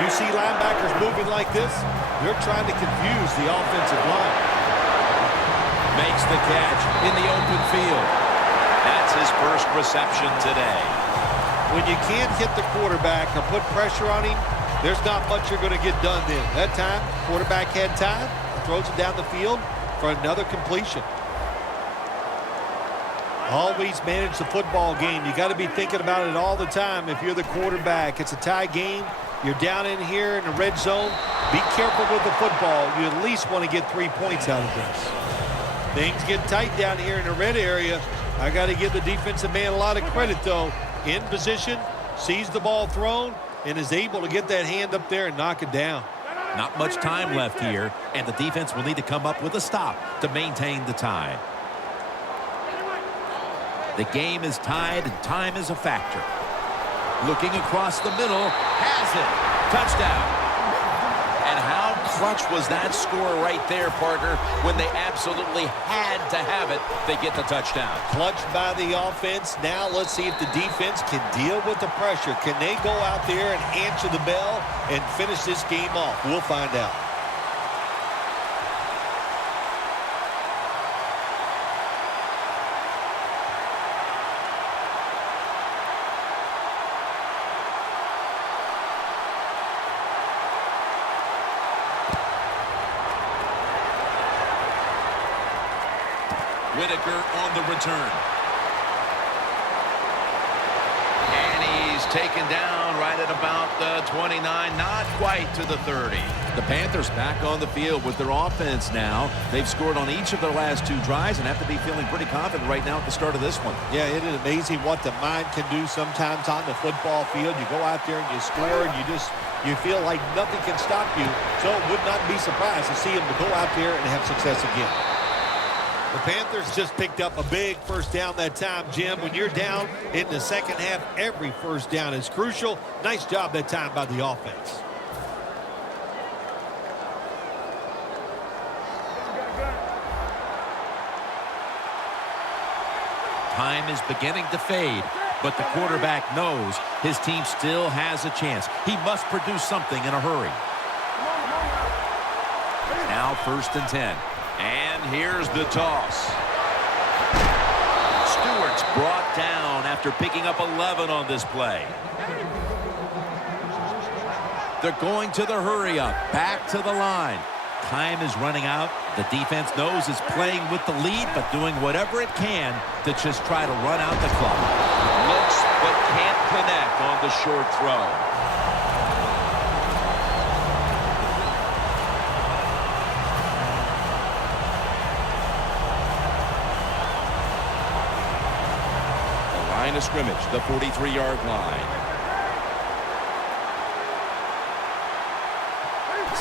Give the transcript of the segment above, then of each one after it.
you see linebackers moving like this, they're trying to confuse the offensive line. Makes the catch in the open field. That's his first reception today. When you can't hit the quarterback or put pressure on him, there's not much you're going to get done then. That time, quarterback had time, throws it down the field for another completion. Always manage the football game. You got to be thinking about it all the time. If you're the quarterback, it's a tie game. You're down in here in the red zone. Be careful with the football. You at least want to get 3 points out of this. Things get tight down here in the red area. I got to give the defensive man a lot of credit, though. In position, sees the ball thrown, and is able to get that hand up there and knock it down. Not much time left here, and the defense will need to come up with a stop to maintain the tie. The game is tied, and time is a factor. Looking across the middle, has it. Touchdown. And how clutch was that score right there, partner, when they absolutely had to have it, they get the touchdown. Clutched by the offense. Now let's see if the defense can deal with the pressure. Can they go out there and answer the bell and finish this game off? We'll find out. Whitaker on the return. And he's taken down right at about the 29, not quite to the 30. The Panthers back on the field with their offense now. They've scored on each of their last 2 drives and have to be feeling pretty confident right now at the start of this one. Yeah, it is amazing what the mind can do sometimes on the football field. You go out there and you score and you feel like nothing can stop you. So it would not be surprised to see them to go out there and have success again. The Panthers just picked up a big first down that time, Jim. When you're down in the second half, every first down is crucial. Nice job that time by the offense. Time is beginning to fade, but the quarterback knows his team still has a chance. He must produce something in a hurry. Now 1st and 10. And here's the toss. Stewart's brought down after picking up 11 on this play. They're going to the hurry up. Back to the line. Time is running out. The defense knows it's playing with the lead, but doing whatever it can to just try to run out the clock. Looks but can't connect on the short throw. Line of scrimmage, the 43-yard line.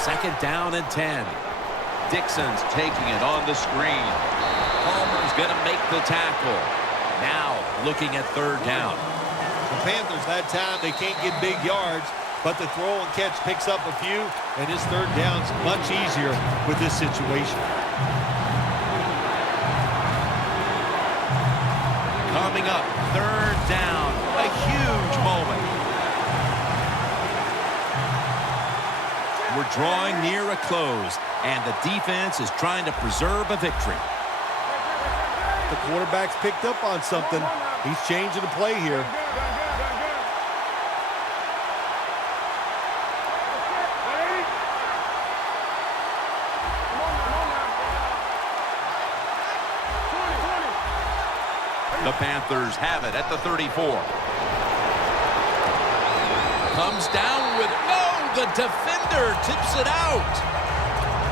2nd down and 10. Dixon's taking it on the screen. Palmer's going to make the tackle. Now looking at 3rd down. The Panthers that time, they can't get big yards, but the throw and catch picks up a few, and his 3rd down's much easier with this situation. Coming up, 3rd down, a huge moment. We're drawing near a close, and the defense is trying to preserve a victory. The quarterback's picked up on something. He's changing the play here. The Panthers have it at the 34. Comes down with, no, the defender tips it out.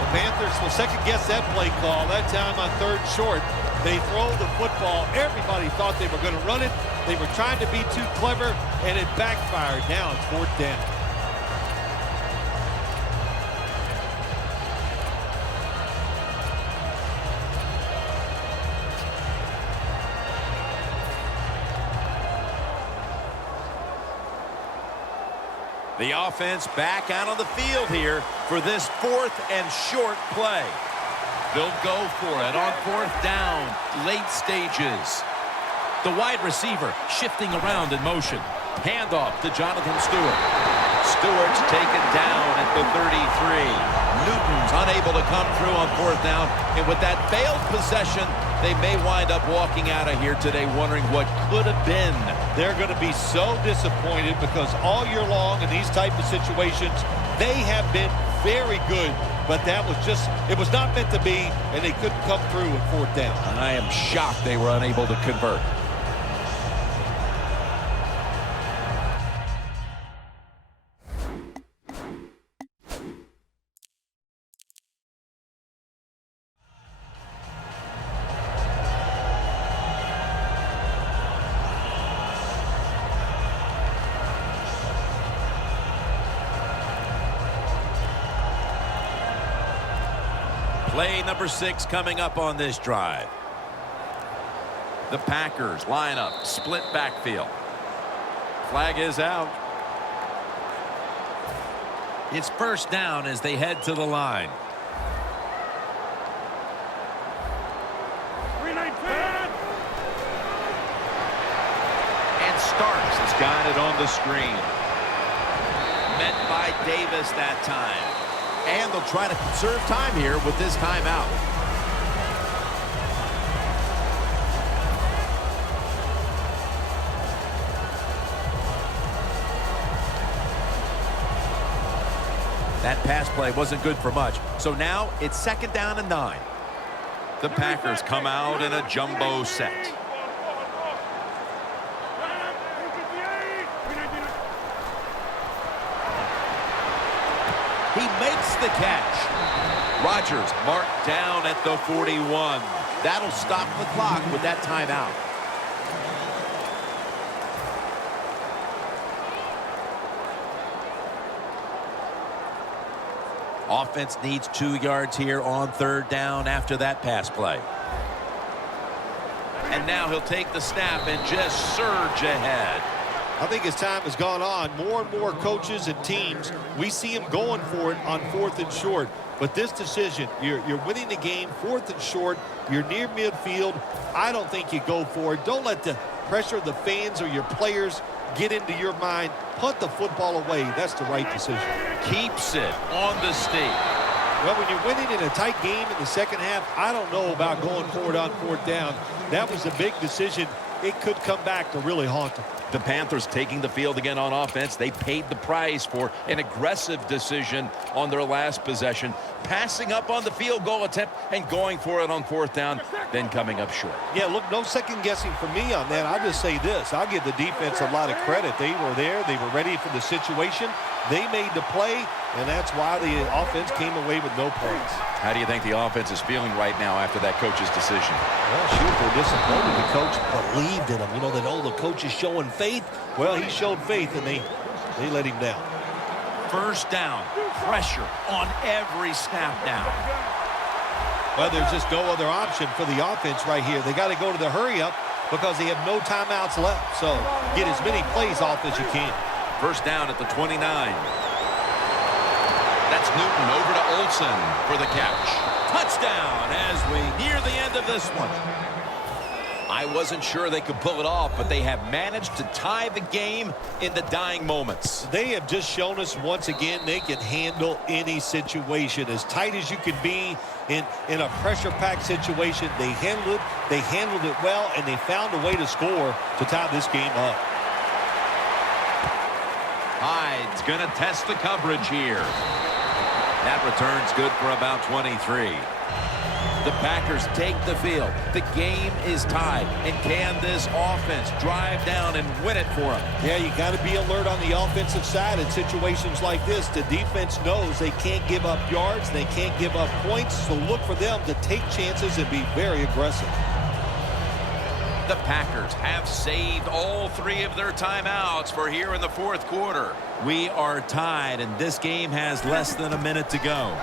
The Panthers will second-guess that play call. That time on 3rd short, they throw the football. Everybody thought they were going to run it. They were trying to be too clever, and it backfired. Now it's 4th down. The offense back out on the field here for this 4th and short play. They'll go for it on 4th down, late stages. The wide receiver shifting around in motion. Handoff to Jonathan Stewart. Stewart's taken down at the 33. Newton's unable to come through on 4th down. And with that failed possession, they may wind up walking out of here today wondering what could have been. They're going to be so disappointed because all year long in these type of situations, they have been very good. But that was just, it was not meant to be, and they couldn't come through at 4th down. I am shocked they were unable to convert. Play number 6 coming up on this drive. The Packers line up, split backfield. Flag is out. It's 1st down as they head to the line. And Starks has got it on the screen. Met by Davis that time. And they'll try to conserve time here with this timeout. That pass play wasn't good for much. So now it's 2nd down and 9. The Packers come out in a jumbo set. He makes the catch. Rodgers marked down at the 41. That'll stop the clock with that timeout. Offense needs 2 yards here on 3rd down after that pass play. And now he'll take the snap and just surge ahead. I think as time has gone on, more and more coaches and teams, we see them going for it on 4th and short. But this decision, you're winning the game, 4th and short, you're near midfield. I don't think you go for it. Don't let the pressure of the fans or your players get into your mind. Punt the football away. That's the right decision. Keeps it on the state. Well, when you're winning in a tight game in the 2nd half, I don't know about going for it on 4th down. That was a big decision. It could come back to really haunt them. The Panthers taking the field again on offense. They paid the price for an aggressive decision on their last possession, passing up on the field goal attempt and going for it on 4th down, then coming up short. Yeah, look, no second guessing for me on that. I'll just say this. I'll give the defense a lot of credit. They were there. They were ready for the situation. They made the play, and that's why the offense came away with no points. How do you think the offense is feeling right now after that coach's decision? Well, shoot, they're disappointed. The coach believed in them. You know, that, oh, the coach is showing faith. Well, he showed faith, and they let him down. 1st down. Pressure on every snap now. Well, there's just no other option for the offense right here. They got to go to the hurry-up because they have no timeouts left. So get as many plays off as you can. 1st down at the 29. That's Newton over to Olsen for the catch. Touchdown as we near the end of this one. I wasn't sure they could pull it off, but they have managed to tie the game in the dying moments. They have just shown us once again they can handle any situation. As tight as you can be in a pressure-packed situation, they handled it well, and they found a way to score to tie this game up. Hyde's going to test the coverage here. That return's good for about 23. The Packers take the field. The game is tied. And can this offense drive down and win it for them? Yeah, you got to be alert on the offensive side in situations like this. The defense knows they can't give up yards. They can't give up points. So look for them to take chances and be very aggressive. The Packers have saved all 3 of their timeouts for here in the 4th quarter. We are tied, and this game has less than a minute to go.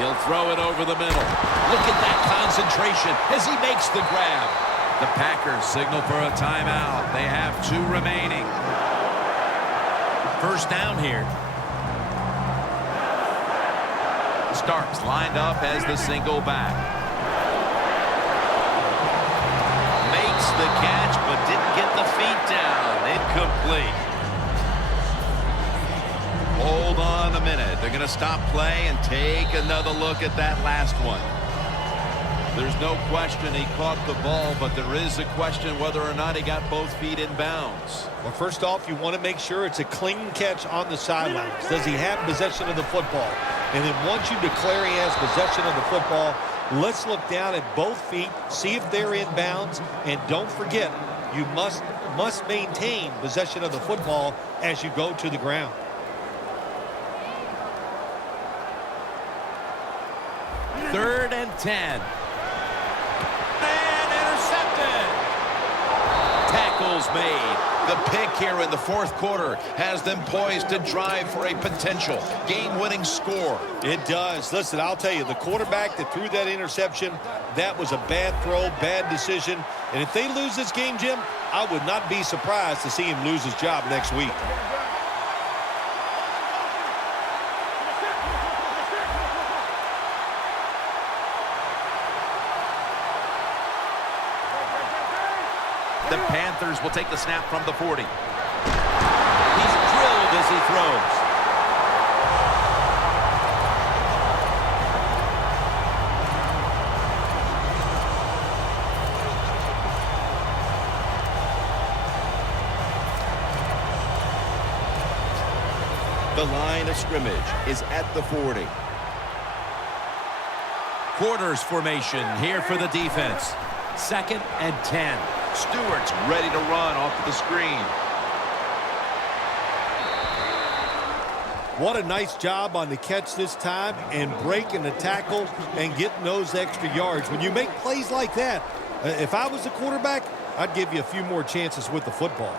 He'll throw it over the middle. Look at that concentration as he makes the grab. The Packers signal for a timeout. They have 2 remaining. 1st down here. Starks lined up as the single back. Makes the catch, but didn't get the feet down. Incomplete. in a minute. They're going to stop play and take another look at that last one. There's no question he caught the ball, but there is a question whether or not he got both feet in bounds. Well, first off, you want to make sure it's a clean catch on the sidelines. Does he have possession of the football? And then once you declare he has possession of the football, let's look down at both feet, see if they're in bounds, and don't forget, you must maintain possession of the football as you go to the ground. Third and 10. And intercepted. Tackles made. The pick here in the fourth quarter has them poised to drive for a potential game-winning score. It does. Listen, I'll tell you, the quarterback that threw that interception, that was a bad throw, bad decision. And if they lose this game, Jim, I would not be surprised to see him lose his job next week. The Panthers will take the snap from the 40. He's drilled as he throws. The line of scrimmage is at the 40. Quarters formation here for the defense. 2nd and 10. Stewart's ready to run off of the screen. What a nice job on the catch this time and breaking the tackle and getting those extra yards. When you make plays like that, if I was the quarterback, I'd give you a few more chances with the football.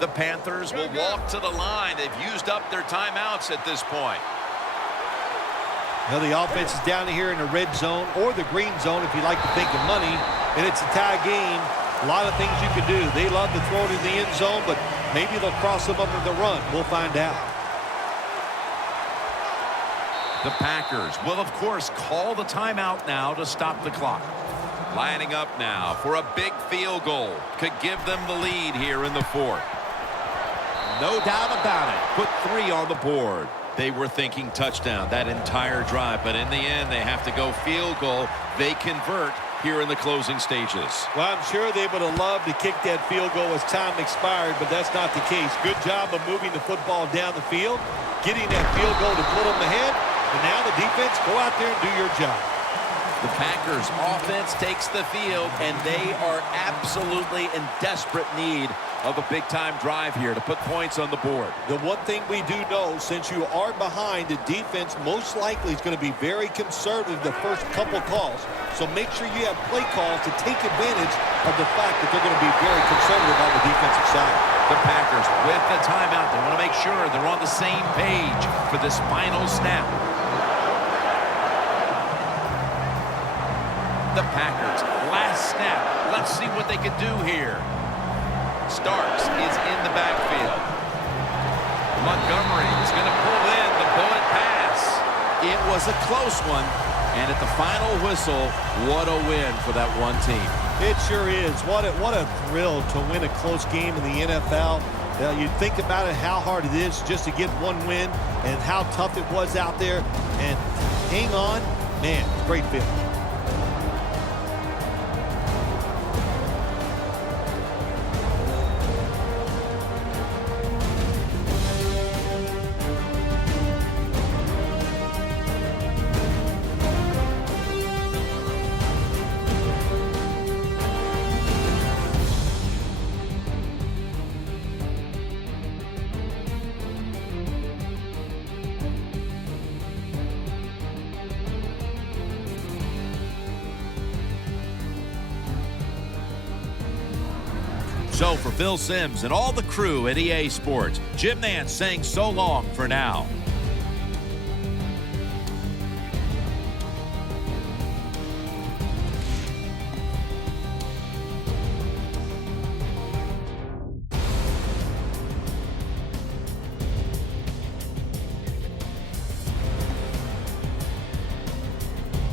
The Panthers will walk to the line. They've used up their timeouts at this point. Now the offense is down here in the red zone or the green zone if you like to think of money, and it's a tie game. A lot of things you can do. They love to throw it in the end zone, but maybe they'll cross them up with the run. We'll find out. The Packers will, of course, call the timeout now to stop the clock. Lining up now for a big field goal. Could give them the lead here in the fourth. No doubt about it. Put 3 on the board. They were thinking touchdown that entire drive, but in the end, they have to go field goal. They convert here in the closing stages. Well, I'm sure they would have loved to kick that field goal as time expired, but that's not the case. Good job of moving the football down the field, getting that field goal to put them ahead, and now the defense, go out there and do your job. The Packers offense takes the field, and they are absolutely in desperate need of a big-time drive here to put points on the board. The one thing we do know, since you are behind, the defense most likely is going to be very conservative the first couple calls. So make sure you have play calls to take advantage of the fact that they're going to be very conservative on the defensive side. The Packers with the timeout. They want to make sure they're on the same page for this final snap. The Packers, last snap. Let's see what they can do here. Starks is in the backfield. Montgomery is going to pull in the bullet pass. It was a close one, and at the final whistle, what a win for that one team. It sure is. What a thrill to win a close game in the NFL. You think about it, how hard it is just to get one win and how tough it was out there. And hang on, man, it's a great feeling. So for Phil Simms and all the crew at EA Sports, Jim Nance saying so long for now.